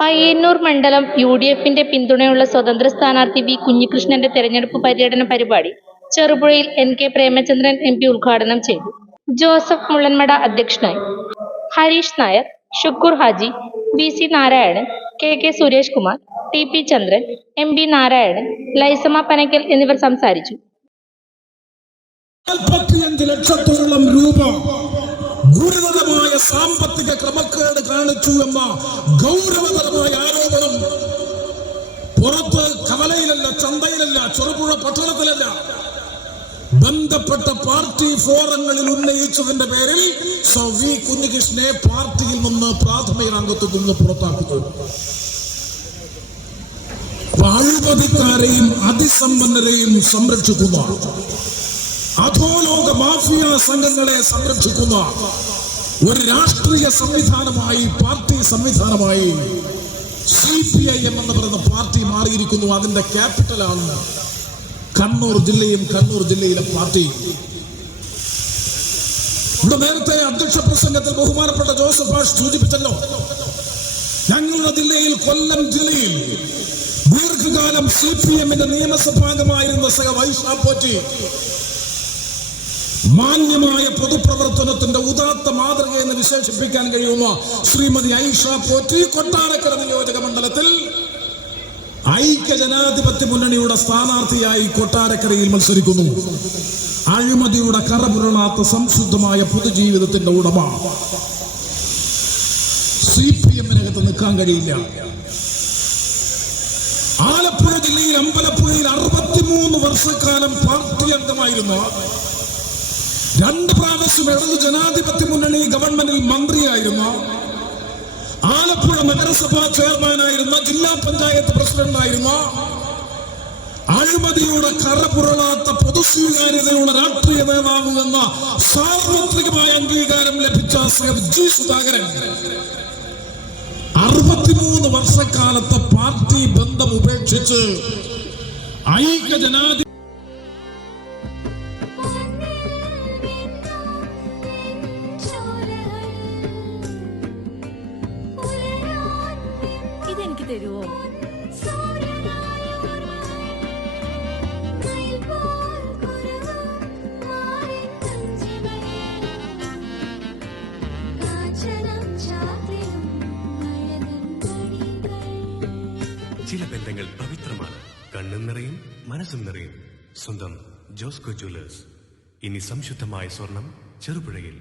പയ്യന്നൂർ മണ്ഡലം യുഡിഎഫിന്റെ പിന്തുണയുള്ള സ്വതന്ത്ര സ്ഥാനാർത്ഥി വി കുഞ്ഞികൃഷ്ണന്റെ തെരഞ്ഞെടുപ്പ് പര്യടന പരിപാടി ചെറുപുഴയിൽ NK പ്രേമചന്ദ്രൻ MP ഉദ്ഘാടനം ചെയ്തു. ജോസഫ് മുള്ളൻമട അധ്യക്ഷനായി. Harish Nair, Shukkur Haji, VC Narayanan, KK Suresh Kumar, TP ചന്ദ്രൻ, MB നാരായണൻ, ലൈസമ പനക്കൽ എന്നിവർ സംസാരിച്ചു. 45 ലക്ഷത്തോളം രൂപ ഗുരുതരമായ സാമ്പത്തിക ക്രമക്കേട് കാണിച്ചു എന്ന ഗൗരവതരമായ ആരോപണം പുറത്ത് കവലയിലല്ല, ചന്തയിലല്ല, ചെറുപുഴ പട്ടണത്തിലല്ല, ബന്ധപ്പെട്ട പാർട്ടി ഫോറങ്ങളിൽ ഉന്നയിച്ചതിന്റെ പേരിൽ വി കുഞ്ഞികൃഷ്ണനെ പാർട്ടിയിൽ നിന്ന് പ്രാഥമിക അംഗത്വത്തിൽ നിന്ന് പുറത്താക്കുന്നു. അഴിമതിക്കാരെയും അതിസമ്പന്നരെയും സംരക്ഷിക്കുന്ന, അധോലോക മാഫിയ സംഘങ്ങളെ സംരക്ഷിക്കുന്ന ഒരു രാഷ്ട്രീയ സംവിധാനമായി, പാർട്ടി സംവിധാനമായി CPIM എന്ന് പറയുന്ന പാർട്ടി മാറിയിരിക്കുന്നു. അതിന്റെ ക്യാപിറ്റലാണ് കണ്ണൂർ ജില്ലയും കണ്ണൂർ ജില്ലയിലെ പാർട്ടി. ഇവിടെ നേരത്തെ അധ്യക്ഷ പ്രസംഗത്തിൽ ബഹുമാനപ്പെട്ട ജോസഫ് ഭാഷ് സൂചിപ്പിച്ചല്ലോ, ഞങ്ങളുടെ ജില്ലയിൽ, കൊല്ലം ജില്ലയിൽ ദീർഘകാലം CPM-ന്റെ നിയമസഭാംഗമായിരുന്ന വൈശാ പോറ്റി, മാന്യമായ പൊതുപ്രവർത്തനത്തിന്റെ ഉദാത്ത മാതൃകയെന്ന് വിശേഷിപ്പിക്കാൻ കഴിയുന്ന ശ്രീമതി ഐഷ പോറ്റി കൊട്ടാരക്കര നിയോജക മണ്ഡലത്തിൽ ഐക്യജനാധിപത്യ മുന്നണിയുടെ സ്ഥാനാർത്ഥിയായി കൊട്ടാരക്കരയിൽ മത്സരിക്കുന്നു. അഴിമതിയുടെ കറപുരളാത്ത സംശുദ്ധമായ പൊതുജീവിതത്തിന്റെ ഉടമ. CPM-നകത്ത് നിൽക്കാൻ കഴിയില്ല. ആലപ്പുഴ ജില്ലയിൽ അമ്പലപ്പുഴയിൽ 63 വർഷക്കാലം പാർട്ടി അംഗമായിരുന്ന, 2 പ്രാവശ്യം ഇടതു ജനാധിപത്യ മുന്നണി ഗവൺമെന്റിൽ മന്ത്രിയായിരുന്ന, ആലപ്പുഴ നഗരസഭാ ചെയർമാനായിരുന്ന, ജില്ലാ പഞ്ചായത്ത് പ്രസിഡന്റായിരുന്ന, അഴിമതിയുടെ കറപുരളാത്ത പൊതുസ്വീകാര്യതയുള്ള രാഷ്ട്രീയ നേതാവ് എന്ന സാർവത്രികമായ അംഗീകാരം ലഭിച്ച G. സുധാകരൻ 63 വർഷക്കാലത്തെ പാർട്ടി ബന്ധം ഉപേക്ഷിച്ച് ഐക്യജനാധിപത്യ തരുവോ? ചില ബന്ധങ്ങൾ പവിത്രമാണ്. കണ്ണും നിറയും, മനസ്സും നിറയും. സ്വന്തം ജോസ്കോ ജ്വല്ലേഴ്സ്. ഇനി സംശുദ്ധമായ സ്വർണം ചെറുപുഴയിൽ.